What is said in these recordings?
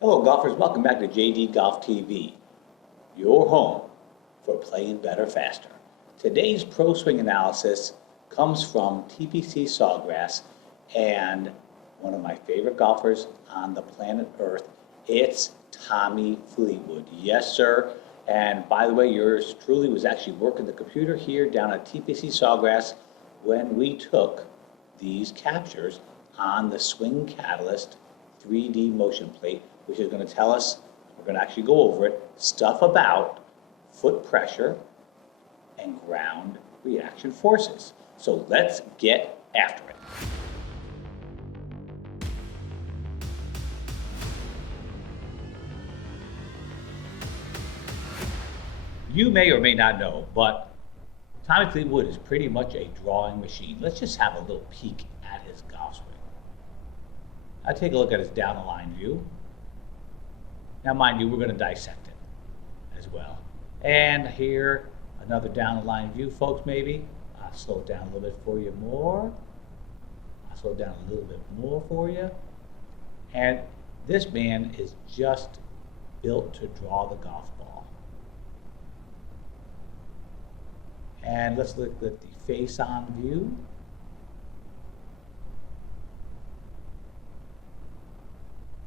Hello golfers, welcome back to JD Golf TV, your home for playing better faster. Today's pro swing analysis comes from TPC Sawgrass and one of my favorite golfers on the planet Earth. It's Tommy Fleetwood. Yes, sir. And by the way, yours truly was actually working the computer here down at TPC Sawgrass when we took these captures on the Swing Catalyst 3D motion plate, which is going to tell us, we're going to actually go over it, stuff about foot pressure and ground reaction forces. So let's get after it. You may or may not know, but Tommy Fleetwood is pretty much a drawing machine. Let's just have a little peek at his golf swing. I'll take a look at his down the line view. Now, mind you, we're going to dissect it as well. And here, another down the line view, folks, maybe. I'll slow it down a little bit for you more. I'll slow it down a little bit more for you. And this man is just built to draw the golf ball. And let's look at the face-on view.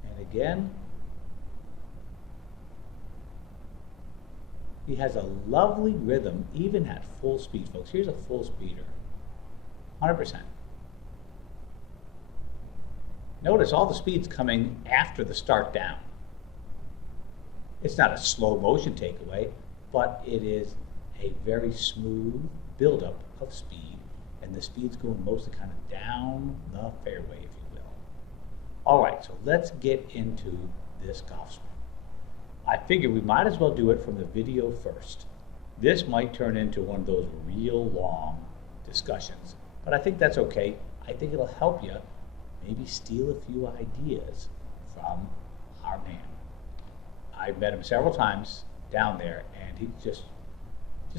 And again, he has a lovely rhythm, even at full speed, folks. Here's a full speeder, 100%. Notice all the speed's coming after the start down. It's not a slow motion takeaway, but it is a very smooth buildup of speed, and the speed's going mostly kind of down the fairway, if you will. All right, so let's get into this golf swing. I figure we might as well do it from the video first. This might turn into one of those real long discussions, but I think that's okay. I think it'll help you maybe steal a few ideas from our man. I've met him several times down there, and he's just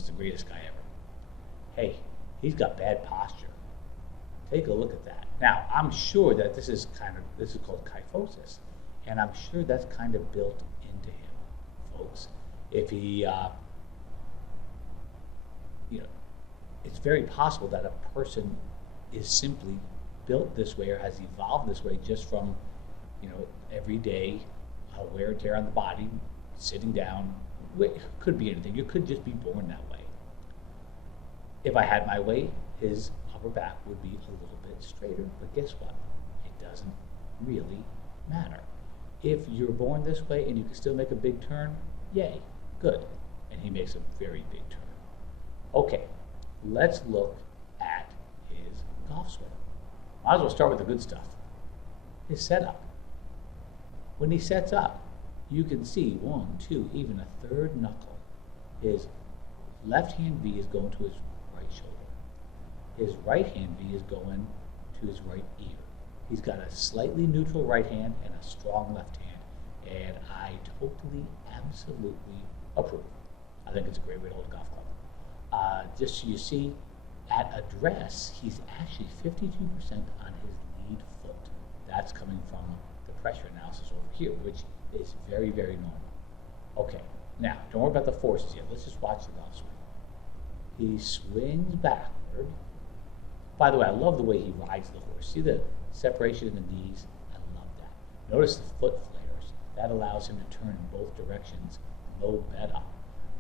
the greatest guy ever. Hey, he's got bad posture. Take a look at that. Now, I'm sure that this is called kyphosis, and I'm sure that's kind of built into him, folks. If he, it's very possible that a person is simply built this way or has evolved this way just from, everyday wear and tear on the body, sitting down. It could be anything. You could just be born that way. If I had my way, his upper back would be a little bit straighter, but guess what? It doesn't really matter. If you're born this way and you can still make a big turn, yay, good. And he makes a very big turn. Okay, let's look at his golf swing. Might as well start with the good stuff. His setup. When he sets up, you can see 1, 2, even a third knuckle. His left hand V is going to his right shoulder. His right hand V is going to his right ear. He's got a slightly neutral right hand and a strong left hand, and I totally, absolutely approve. I think it's a great way to hold a golf club. Just so you see, at address, he's actually 52% on his lead foot. That's coming from the pressure analysis over here, which is very, very normal. Okay, now, don't worry about the forces yet. Let's just watch the golf swing. He swings backward. By the way, I love the way he rides the horse. See the separation in the knees? I love that. Notice the foot flares. That allows him to turn in both directions, no better.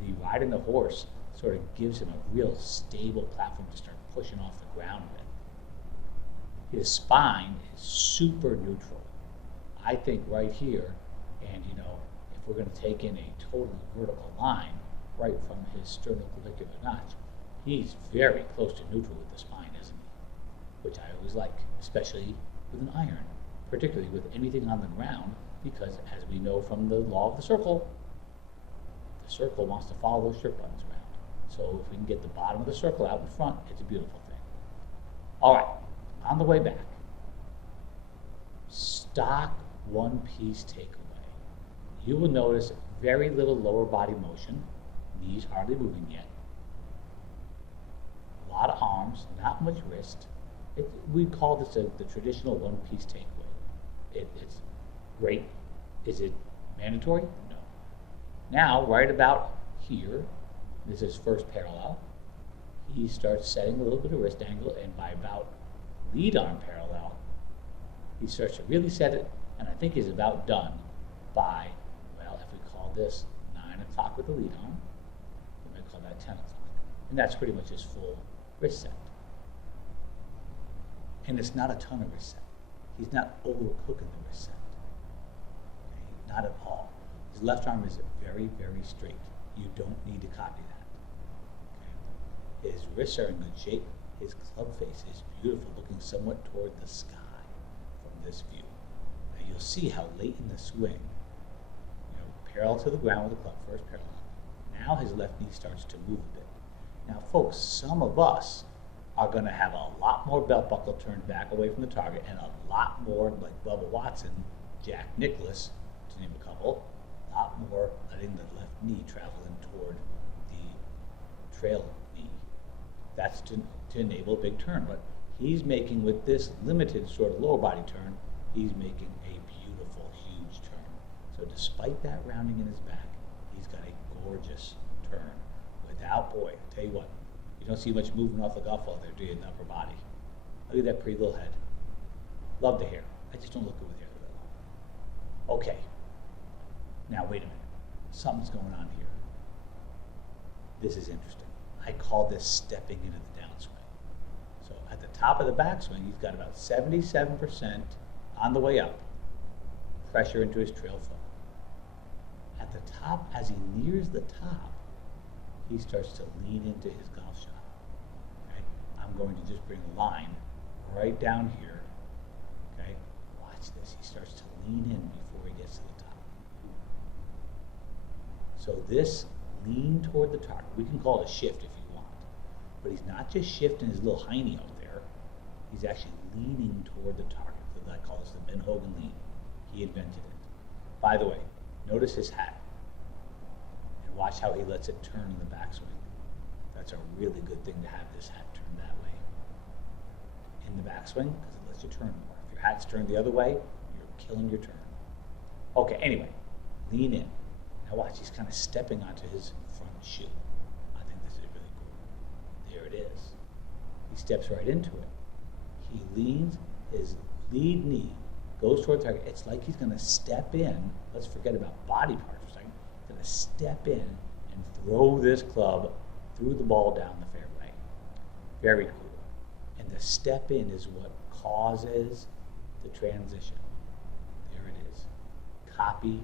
The riding the horse sort of gives him a real stable platform to start pushing off the ground with. His spine is super neutral. I think right here, and if we're going to take in a totally vertical line right from his sternoclavicular notch, he's very close to neutral with the spine, isn't he? Which I always like, especially with an iron, particularly with anything on the ground, because as we know from the law of the circle wants to follow those shirt buttons around. So if we can get the bottom of the circle out in front, it's a beautiful thing. All right, on the way back, stock one-piece takeaway. You will notice very little lower body motion, knees hardly moving yet. A lot of arms, not much wrist. We call this the traditional one-piece takeaway. It's great. Is it mandatory? No. Now, right about here, this is first parallel, he starts setting a little bit of wrist angle, and by about lead arm parallel, he starts to really set it, and I think he's about done by, well, if we call this 9 o'clock with the lead arm, we might call that 10 o'clock. And that's pretty much his full wrist set. And it's not a ton of wrist set. He's not overcooking the wrist set. Okay? Not at all. His left arm is very, very straight. You don't need to copy that. Okay? His wrists are in good shape. His club face is beautiful, looking somewhat toward the sky from this view. Now you'll see how late in the swing, parallel to the ground with the club, first parallel. Now his left knee starts to move a bit. Now folks, some of us are going to have a lot more belt buckle turned back away from the target, and a lot more, like Bubba Watson, Jack Nicklaus, to name a couple, a lot more letting the left knee travel in toward the trail knee. That's to enable a big turn, but he's making, with this limited sort of lower body turn, he's making a beautiful, huge turn. So despite that rounding in his back, he's got a gorgeous turn without, boy, I tell you what, you don't see much movement off the golf ball there, do you, in the upper body? Look at that pretty little head. Love the hair. I just don't look good with hair. Okay. Now, wait a minute. Something's going on here. This is interesting. I call this stepping into the downswing. So at the top of the backswing, he's got about 77% on the way up, pressure into his trail foot. At the top, as he nears the top, he starts to lean into his golf shot. Okay? I'm going to just bring a line right down here. Okay? Watch this. He starts to lean in before he gets to the top. So this lean toward the target, we can call it a shift if you want, but he's not just shifting his little hiney out there. He's actually leaning toward the target. I call this the Ben Hogan lean. He invented it. By the way, notice his hat. And watch how he lets it turn in the backswing. That's a really good thing to have this hat turned that way. In the backswing, because it lets you turn more. If your hat's turned the other way, you're killing your turn. Okay, anyway, lean in. Now watch, he's kind of stepping onto his front shoe. I think this is really cool. There it is. He steps right into it. He leans, his lead knee goes toward the target. It's like he's going to step in. Let's forget about body parts for a second. He's going to step in and throw this club through the ball down the fairway. Very cool. And the step in is what causes the transition. There it is. Copy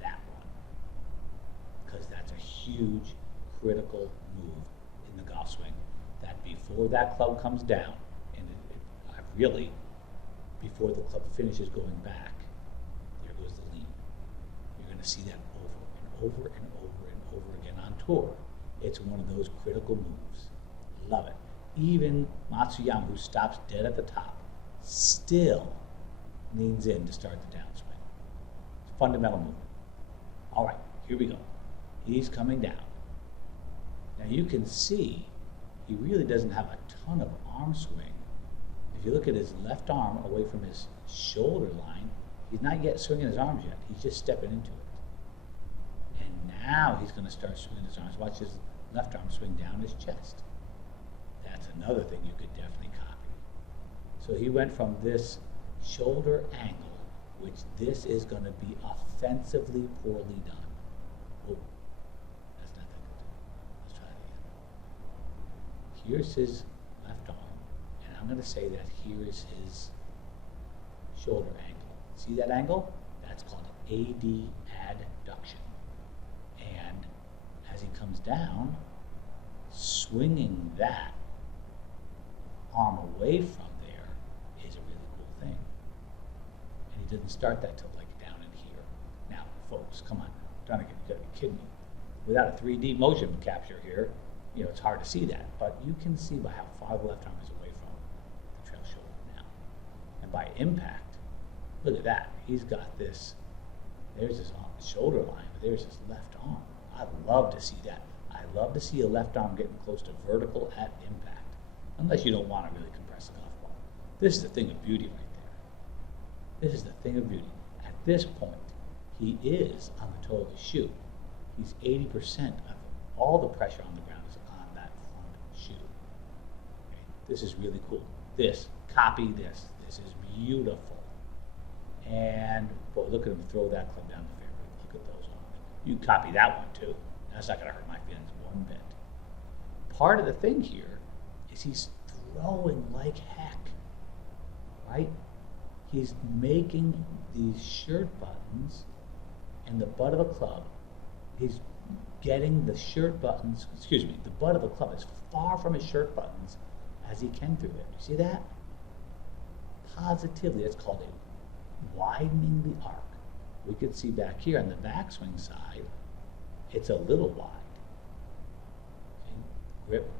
that one. Because that's a huge, critical move in the golf swing. That before that club comes down, and really, before the club finishes going back, there goes the lean. You're going to see that over and over and over and over again on tour. It's one of those critical moves. Love it. Even Matsuyama, who stops dead at the top, still leans in to start the downswing. It's a fundamental move. All right, here we go. He's coming down. Now you can see he really doesn't have a ton of arm swing. If you look at his left arm away from his shoulder line, he's not yet swinging his arms yet. He's just stepping into it. And now he's going to start swinging his arms. Watch his left arm swing down his chest. That's another thing you could definitely copy. So he went from this shoulder angle, which this is going to be offensively poorly done. Oh, that's not that good. Let's try it again. Here's his left arm. I'm going to say that here is his shoulder angle. See that angle? That's called AD adduction. And as he comes down, swinging that arm away from there is a really cool thing. And he doesn't start that till like down in here. Now, folks, come on. Dunigan, you gotta be kidding me. Without a 3D motion capture here, it's hard to see that. But you can see by how far the left arm is away from the trail shoulder now. And by impact, look at that. He's got this, there's his shoulder line, but there's his left arm. I'd love to see that. I love to see a left arm getting close to vertical at impact, unless you don't want to really compress the golf ball. This is the thing of beauty right there. This is the thing of beauty. At this point, he is on the toe of his shoe. He's 80% of all the pressure on the ground is on that front shoe. Okay? This is really cool. Copy this. This is beautiful. And boy, look at him throw that club down the fairway. Look at those arms. You copy that one too. That's not going to hurt my feelings one bit. Part of the thing here is he's throwing like heck, right? He's making these shirt buttons and the butt of a club. He's getting the the butt of the club as far from his shirt buttons as he can through there. You see that? Positively, it's called a widening the arc. We could see back here on the backswing side, it's a little wide. Okay? Grip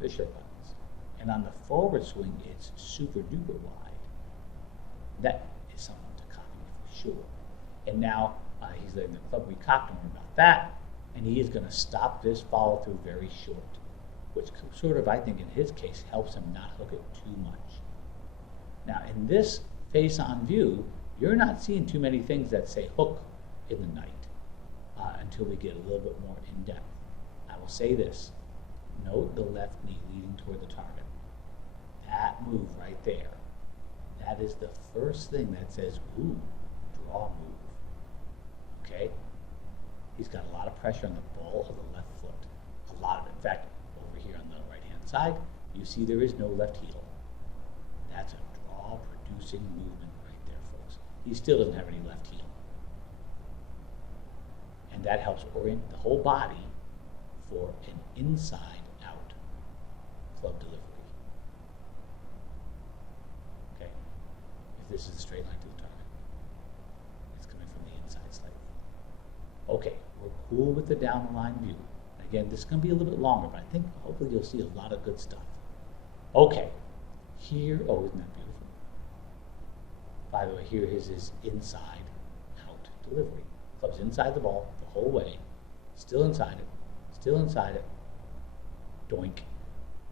the shirt buttons. And on the forward swing, it's super duper wide. That is something to copy for sure. And now he's letting the club recock, don't worry about that. And he is going to stop this follow through very short, which sort of, I think in his case, helps him not hook it too much. Now in this face-on view, you're not seeing too many things that say hook in the night until we get a little bit more in depth. I will say this, note the left knee leading toward the target. That move right there, that is the first thing that says, ooh, draw move, okay? He's got a lot of pressure on the ball of the left foot, a lot of it. In fact, over here on the right-hand side, you see there is no left heel. That's a draw-producing movement right there, folks. He still doesn't have any left heel. And that helps orient the whole body for an inside-out club delivery. Okay? If this is a straight line to the target, it's coming from the inside slightly. Okay, we're cool with the down the line view. Again, this is going to be a little bit longer, but I think hopefully you'll see a lot of good stuff. Okay, here, oh, isn't that beautiful? By the way, here is his inside out delivery. Club's inside the ball the whole way, still inside it, doink,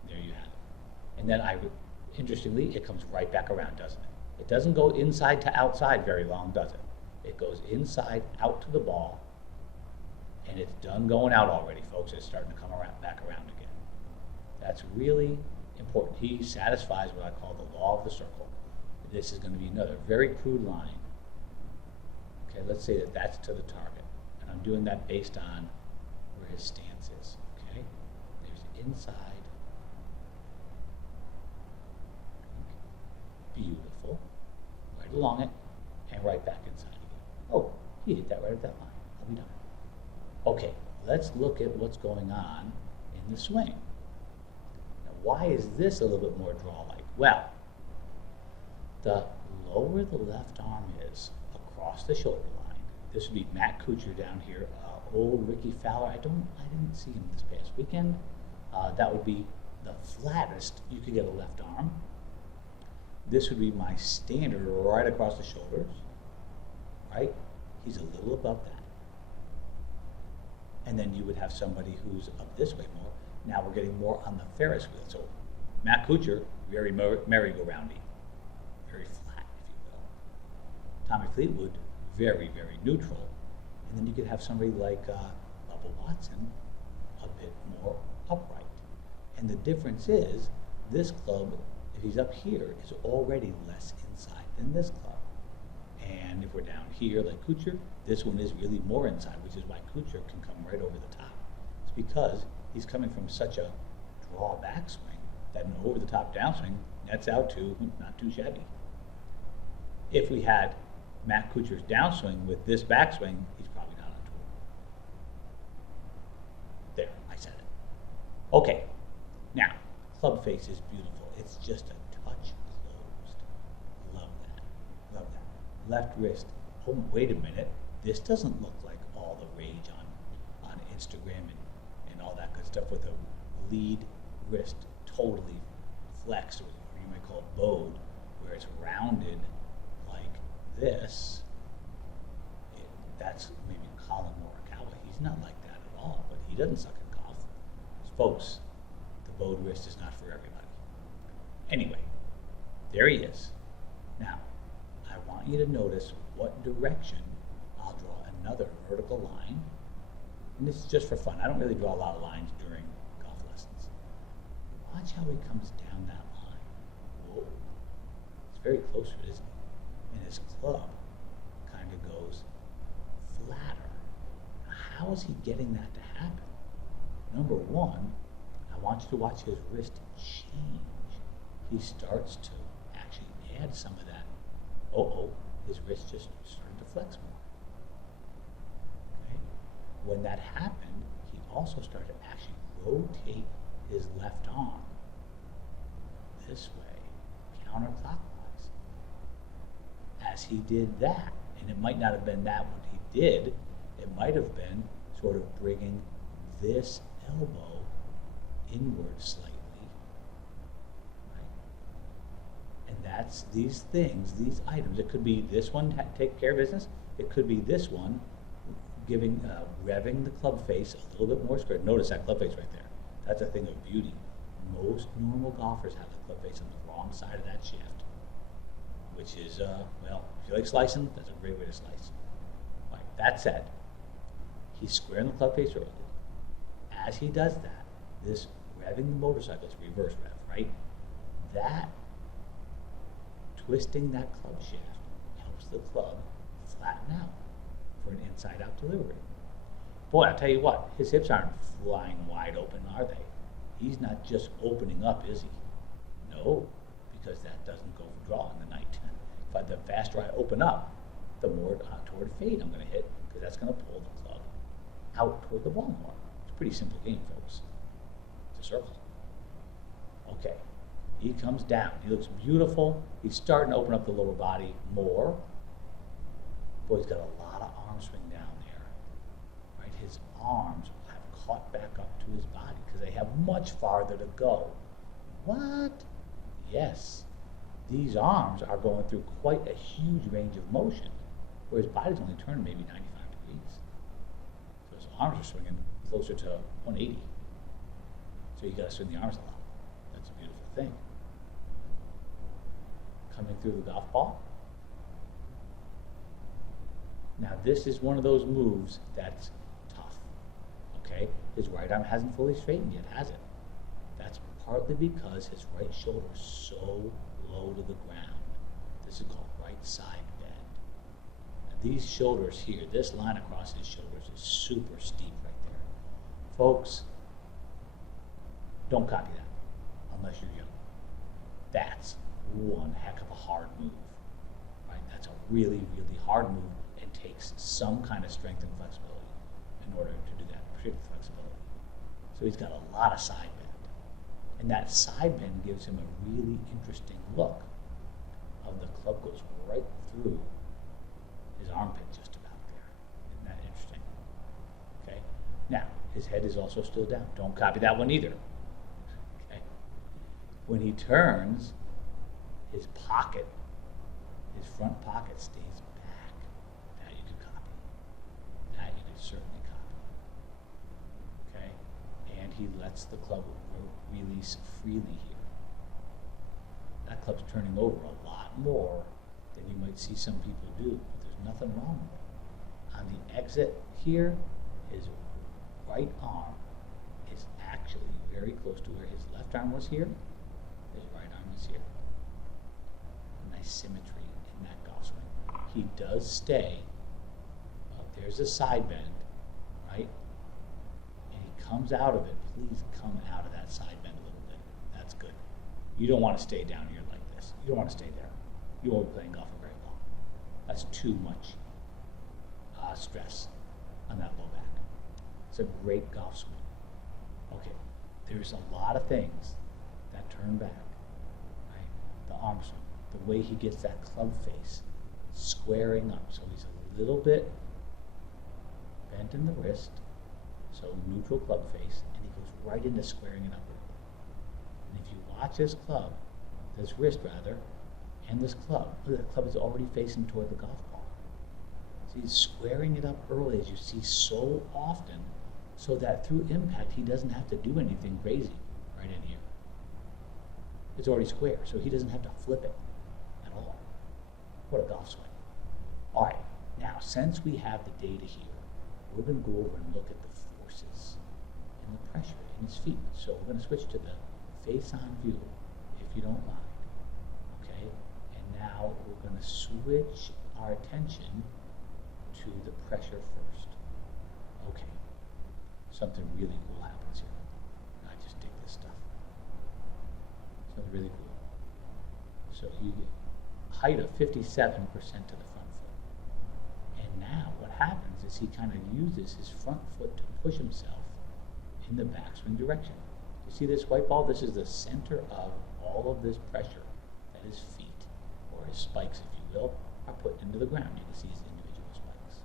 there you have it. And then interestingly, it comes right back around, doesn't it? It doesn't go inside to outside very long, does it? It goes inside out to the ball, and it's done going out already, folks. It's starting to come back around again. That's really important. He satisfies what I call the law of the circle. This is going to be another very crude line. Okay, let's say that that's to the target. And I'm doing that based on where his stance is. Okay, there's inside. Beautiful. Right along it, and right back inside again. Oh, he hit that right at that line. I'll be done. Okay, let's look at what's going on in the swing. Now, why is this a little bit more draw-like? Well, the lower the left arm is across the shoulder line, this would be Matt Kuchar down here, old Ricky Fowler. I didn't see him this past weekend. That would be the flattest you could get a left arm. This would be my standard right across the shoulders, right? He's a little above that. And then you would have somebody who's up this way more. Now we're getting more on the Ferris wheel. So Matt Kuchar, very merry-go-roundy, very flat, if you will. Tommy Fleetwood, very, very neutral. And then you could have somebody like Bubba Watson, a bit more upright. And the difference is, this club, if he's up here, is already less inside than this club. And if we're down here like Kuchar, this one is really more inside, which is why Kuchar can come right over the top. It's because he's coming from such a draw backswing that an over-the-top downswing nets out to not too shabby. If we had Matt Kuchar's downswing with this backswing, he's probably not on tour. There, I said it. Okay, now, club face is beautiful. It's just a touch closed. Love that. Love that. Left wrist. Oh, wait a minute. This doesn't look like all the rage on Instagram and all that good stuff with a lead wrist totally flexed, or you might call it bowed, where it's rounded like this. That's maybe Colin Morikawa. He's not like that at all, but he doesn't suck at golf. Folks, the bowed wrist is not for everybody. Anyway, there he is. Now, I want you to notice what direction I'll draw another vertical line. And this is just for fun. I don't really draw a lot of lines during golf lessons. Watch how he comes down that line. Whoa. It's very close to it, isn't it? And his club kind of goes flatter. How is he getting that to happen? Number one, I want you to watch his wrist change. He starts to actually add some of that. His wrist just started to flex more. Okay? When that happened, he also started to actually rotate his left arm this way, counterclockwise. As he did that, and it might not have been that what he did, it might have been sort of bringing this elbow inward slightly. Right? And that's these things, these items. It could be this one, take care of business. It could be this one, giving, revving the club face a little bit more square. Notice that club face right there. That's a thing of beauty. Most normal golfers have the club face on the wrong side of that shaft, which is, well, if you like slicing, that's a great way to slice. Right. That said, he's squaring the club face early. As he does that, this revving the motorcycle, it's reverse rev, right? That, twisting that club shaft helps the club flatten out for an inside-out delivery. Boy, I'll tell you what, his hips aren't flying wide open, are they? He's not just opening up, is he? No, because that doesn't go for draw in the night. The faster I open up, the more toward fade I'm going to hit, because that's going to pull the club out toward the ball more. It's a pretty simple game, folks. It's a circle. Okay, he comes down. He looks beautiful. He's starting to open up the lower body more. Boy, he's got a lot of arm swing down there. Right, his arms have caught back up to his body because they have much farther to go. What? Yes. These arms are going through quite a huge range of motion, where his body's only turning maybe 95 degrees. So his arms are swinging closer to 180. So you got to swing the arms a lot. That's a beautiful thing. Coming through the golf ball. Now this is one of those moves that's tough. Okay, his right arm hasn't fully straightened yet, has it? That's partly because his right shoulder is so low to the ground. This is called right side bend. Now these shoulders here, this line across his shoulders is super steep right there. Folks, don't copy that unless you're young. That's one heck of a hard move. Right? That's a really, really hard move and takes some kind of strength and flexibility in order to do that, particularly flexibility. So he's got a lot of side bend. And that side bend gives him a really interesting look of the club goes right through his armpit just about there. Isn't that interesting? Okay. Now, his head is also still down. Don't copy that one either. Okay. When he turns, his pocket, his front pocket stays back. That you can copy. That you can certainly copy. Okay. And he lets the club release freely here. That club's turning over a lot more than you might see some people do. There's nothing wrong with it. On the exit here, his right arm is actually very close to where his left arm was here. His right arm is here. Nice symmetry in that golf swing. He does stay. There's a side bend, right? And he comes out of it. Please come out of that side bend a little bit. That's good. You don't want to stay down here like this. You don't want to stay there. You won't be playing golf for very long. That's too much stress on that low back. It's a great golf swing. Okay, there's a lot of things that turn back. Right? The arm swing, the way he gets that club face squaring up. So he's a little bit bent in the wrist, so neutral club face, and he goes right into squaring it up. And if you watch this club, this wrist rather, and this club, look, the club is already facing toward the golf ball. So he's squaring it up early, as you see so often, so that through impact he doesn't have to do anything crazy right in here. It's already square, so he doesn't have to flip it at all. What a golf swing. All right, Now, since we have the data here, we're going to go over and look at the forces and the pressure in his feet. So we're going to switch to the face-on view, if you don't mind. Okay? And now we're going to switch our attention to the pressure first. Okay. Something really cool happens here. I just dig this stuff. Something really cool. So you get height of 57% to the front foot. And now what happens is he kind of uses his front foot to push himself in the backswing direction. You see this white ball? This is the center of all of this pressure that his feet, or his spikes if you will, are put into the ground. You can see his individual spikes.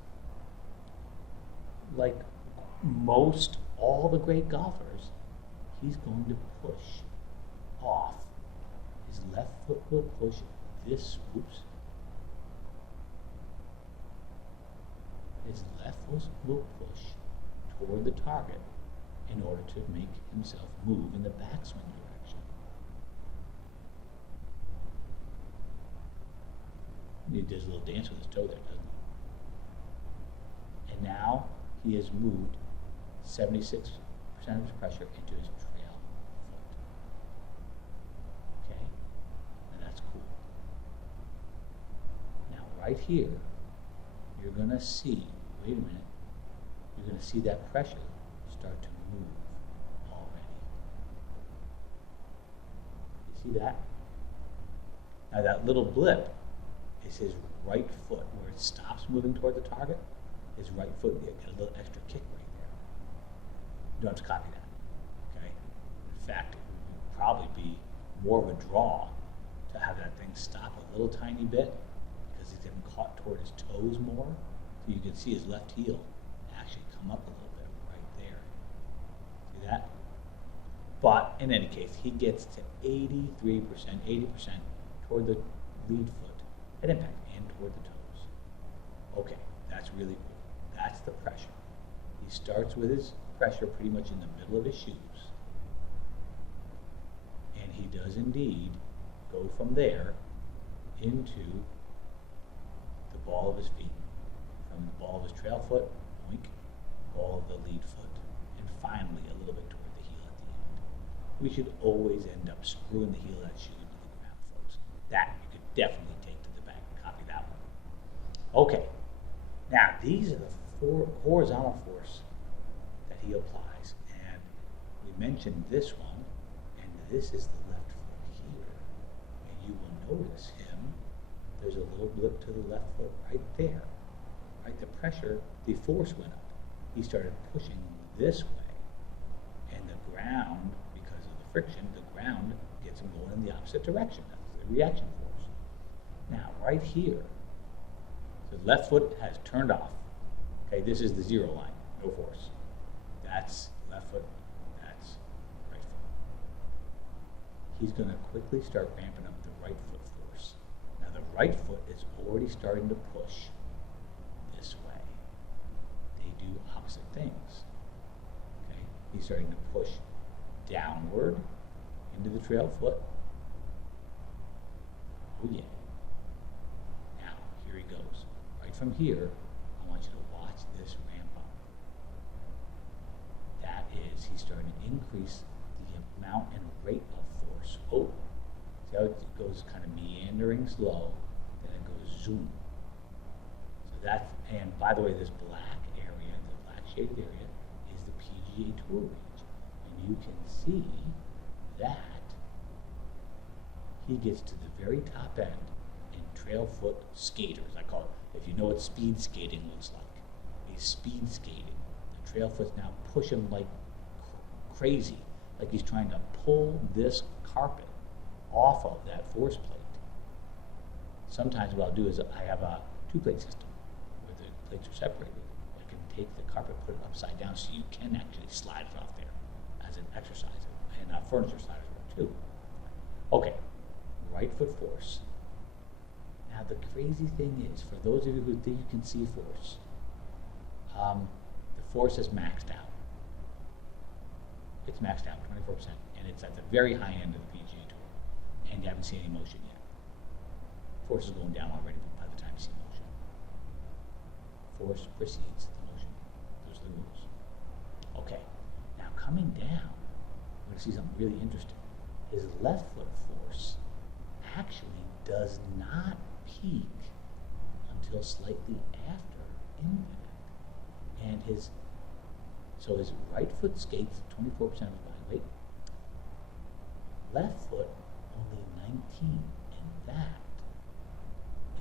Like most all the great golfers, he's going to push off. His left foot will push this, oops. His left foot will push toward the target in order to make himself move in the backswing direction. He does a little dance with his toe there, doesn't he? And now he has moved 76% of his pressure into his trail foot. Okay? And that's cool. Now, right here, you're going to see, wait a minute, you're going to see that pressure start to move already. You see that? Now, that little blip is his right foot, where it stops moving toward the target. His right foot will get a little extra kick right there. You don't have to copy that, okay? In fact, it would probably be more of a draw to have that thing stop a little tiny bit because he's getting caught toward his toes more. So you can see his left heel actually come up a little bit right there. See that? But in any case, he gets to 83%, 80% toward the lead foot at impact and toward the toes. Okay, that's really cool. That's the pressure. He starts with his pressure pretty much in the middle of his shoes. And he does indeed go from there into the ball of his feet. From the ball of his trail foot, oink, ball of the lead foot, and finally a little bit toward the heel at the end. We should always end up screwing the heel of that shoe into the ground, folks. That you could definitely take to the bank. Copy that one. Okay. Now, these are the four horizontal force that he applies. And we mentioned this one, and this is the left foot here. And you will notice him, there's a little blip to the left foot right there. Right, the pressure, the force went up. He started pushing this way. And the ground, because of the friction, the ground gets him going in the opposite direction. That's the reaction force. Now, right here, the left foot has turned off. Okay, this is the zero line, no force. That's left foot, that's right foot. He's going to quickly start ramping up the right foot force. Now the right foot is already starting to push this way. They do opposite things. Okay, he's starting to push downward into the trail foot. Oh yeah. Now, here he goes. Right from here, I want you to watch this ramp up. That is, he's starting to increase the amount and rate of force. Oh, see how it goes kind of meandering slow, then it goes zoom. So that's, and by the way, this black area, the black shaded area, is the PGA Tour range. And you can see that he gets to the very top end in trail foot skaters. I call it, if you know what speed skating looks like. He's speed skating. The trail foot's now pushing like crazy, like he's trying to pull this carpet off of that force plate. Sometimes what I'll do is I have a two-plate system where the plates are separated. I can take the carpet, put it upside down so you can actually slide it off there as an exercise. And furniture sliders work too. Okay, right foot force. Now the crazy thing is, for those of you who think you can see force, the force is maxed out. It's maxed out, 24%, and it's at the very high end of the PGA Tour, and you haven't seen any motion yet. Force is going down already by the time you see motion. force precedes the motion. Those are the rules. Okay, now coming down, we're going to see something really interesting. His left foot force actually does not peak until slightly after impact. And his right foot skates 24% of his body weight, left foot only 19, and that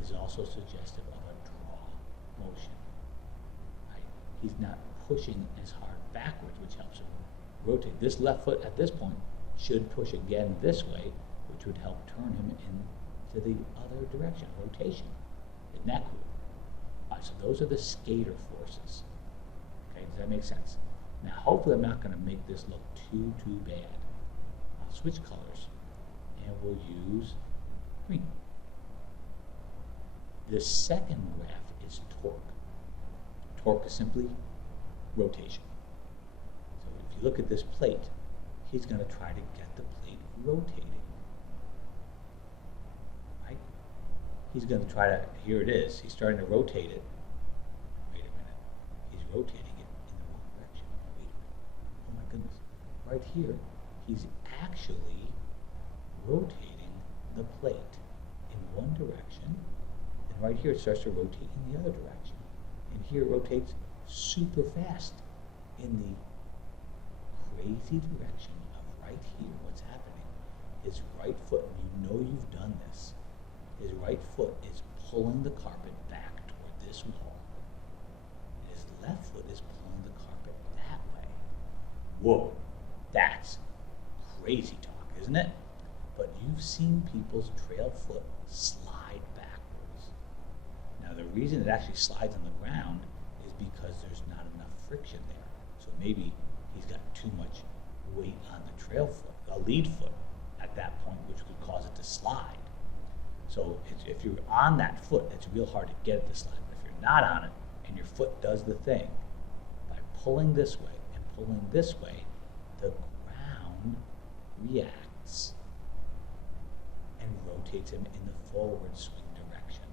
is also suggestive of a draw motion. Right? He's not pushing as hard backwards, which helps him rotate. This left foot at this point should push again this way, which would help turn him into the other direction, rotation. Isn't that cool? All right, so those are the skater forces. Okay, does that make sense? Now, hopefully I'm not going to make this look too bad. I'll switch colors, and we'll use green. The second graph is torque. Torque is simply rotation. So if you look at this plate, he's going to try to get the plate rotating. Right? He's going to try to, here it is, he's starting to rotate it. Wait a minute. He's rotating it in the wrong direction. Wait a minute. Oh my goodness. Right here, he's actually rotating the plate in one direction. And right here, it starts to rotate in the other direction. And here it rotates super fast in the crazy direction of right here. What's happening? His right foot, and you know you've done this, his right foot is pulling the carpet back toward this wall. His left foot is pulling the carpet that way. Whoa, that's crazy talk, isn't it? But you've seen people's trail foot slide backwards. Now the reason it actually slides on the ground is because there's not enough friction there. So maybe he's got too much weight on the trail foot, a lead foot at that point, which could cause it to slide. So if you're on that foot, it's real hard to get it to slide. But if you're not on it and your foot does the thing, by pulling this way and pulling this way, the ground reacts and rotates him in the forward swing direction.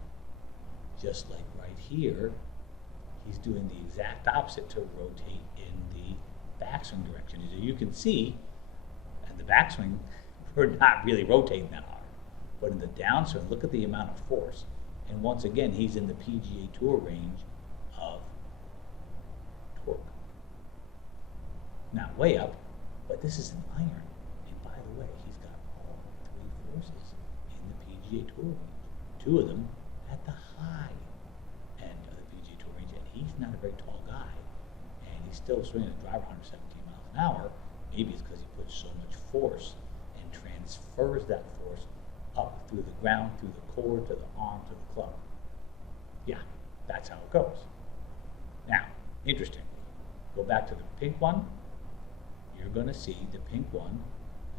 Just like right here, he's doing the exact opposite to rotate in the backswing direction. As you can see, in the backswing, we're not really rotating that hard. But in the downswing, look at the amount of force. And once again, he's in the PGA Tour range of torque. Not way up, but this is an iron. And by the way, he's got all three forces in the PGA Tour range. Two of them at the high end of the PGA Tour range. And he's not a very tall guy. And he's still swinging a driver 117 miles an hour. Maybe it's because he puts so much force and transfers that force up through the ground, through the core, to the arm, to the club. Yeah, that's how it goes. Now, interesting. Go back to the pink one. You're going to see the pink one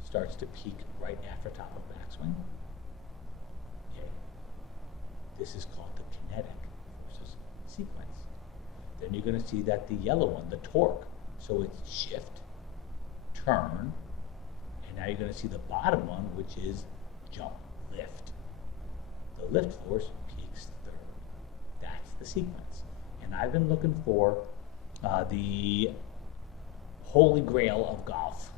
starts to peak right after top of backswing. Okay. This is called the kinetic forces sequence. Then you're going to see that the yellow one, the torque, so it's shift, turn, and now you're going to see the bottom one, which is jump, lift. The lift force peaks third. That's the sequence. And I've been looking for the holy grail of golf,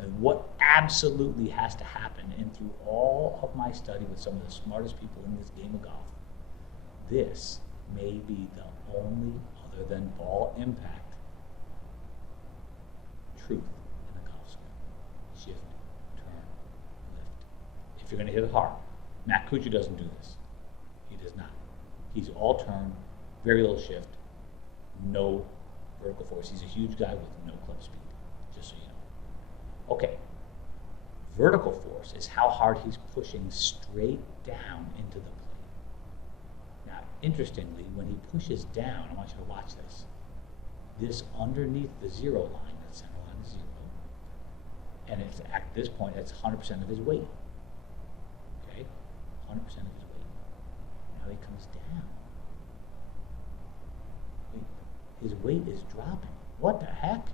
and what absolutely has to happen. And through all of my study with some of the smartest people in this game of golf, this may be the only, other than ball impact, truth in a golf swing. Shift, turn, lift. If you're going to hit it hard. Matt Kuchar doesn't do this. He does not. He's all turn, very little shift, no vertical force. He's a huge guy with no club speed, just so you know. Okay. Vertical force is how hard he's pushing straight down into the plate. Now, interestingly, when he pushes down, I want you to watch this. This underneath the zero line, that center line is 0, and it's at this point, it's 100% of his weight. Okay? 100% of his weight. Now he comes down. His weight is dropping. What the heck?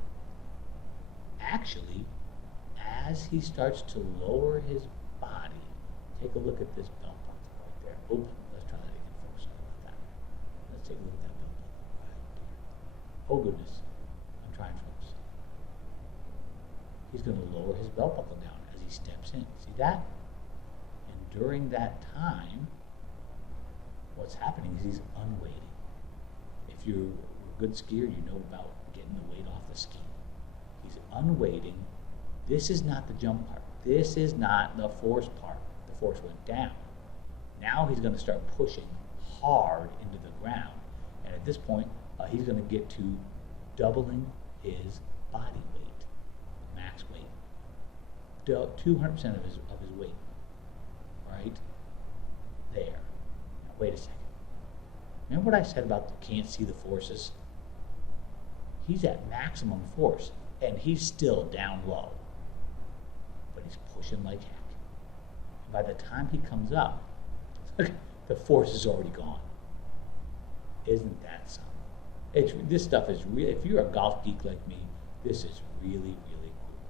Actually, as he starts to lower his body, take a look at this belt buckle right there. Oops, let's try that again first. Sorry about that. Let's take a look at that belt buckle. Oh goodness, I'm trying, folks. He's going to lower his belt buckle down as he steps in. See that? And during that time, what's happening is he's unweighting. If you're a good skier, you know about getting the weight off the ski. He's unweighting. This is not the jump part. This is not the force part. The force went down. Now he's going to start pushing hard into the ground. And at this point, he's going to get to doubling his body weight, max weight, 200% of his weight, right there. Now, wait a second. Remember what I said about the can't see the forces? He's at maximum force, and he's still down low, but he's pushing like heck. And by the time he comes up, the force is already gone. Isn't that something? This stuff is real. If you're a golf geek like me, this is really, really cool.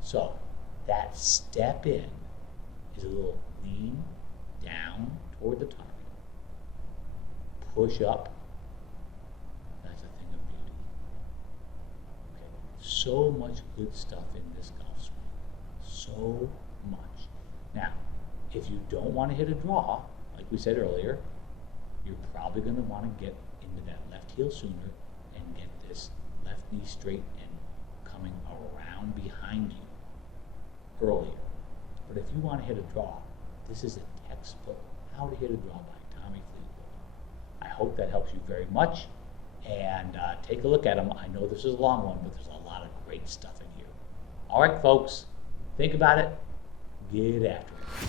So that step in is a little lean down toward the target. Push up. That's a thing of beauty. Okay. So much good stuff in this golf swing. So much. Now, if you don't want to hit a draw, like we said earlier, you're probably going to want to get into that left heel sooner and get this left knee straight and coming around behind you earlier. But if you want to hit a draw, this is a textbook How to Hit a Draw by Tommy Fleetwood. I hope that helps you very much, and take a look at them. I know this is a long one, but there's a lot of great stuff in here. All right, folks, think about it. Get after it.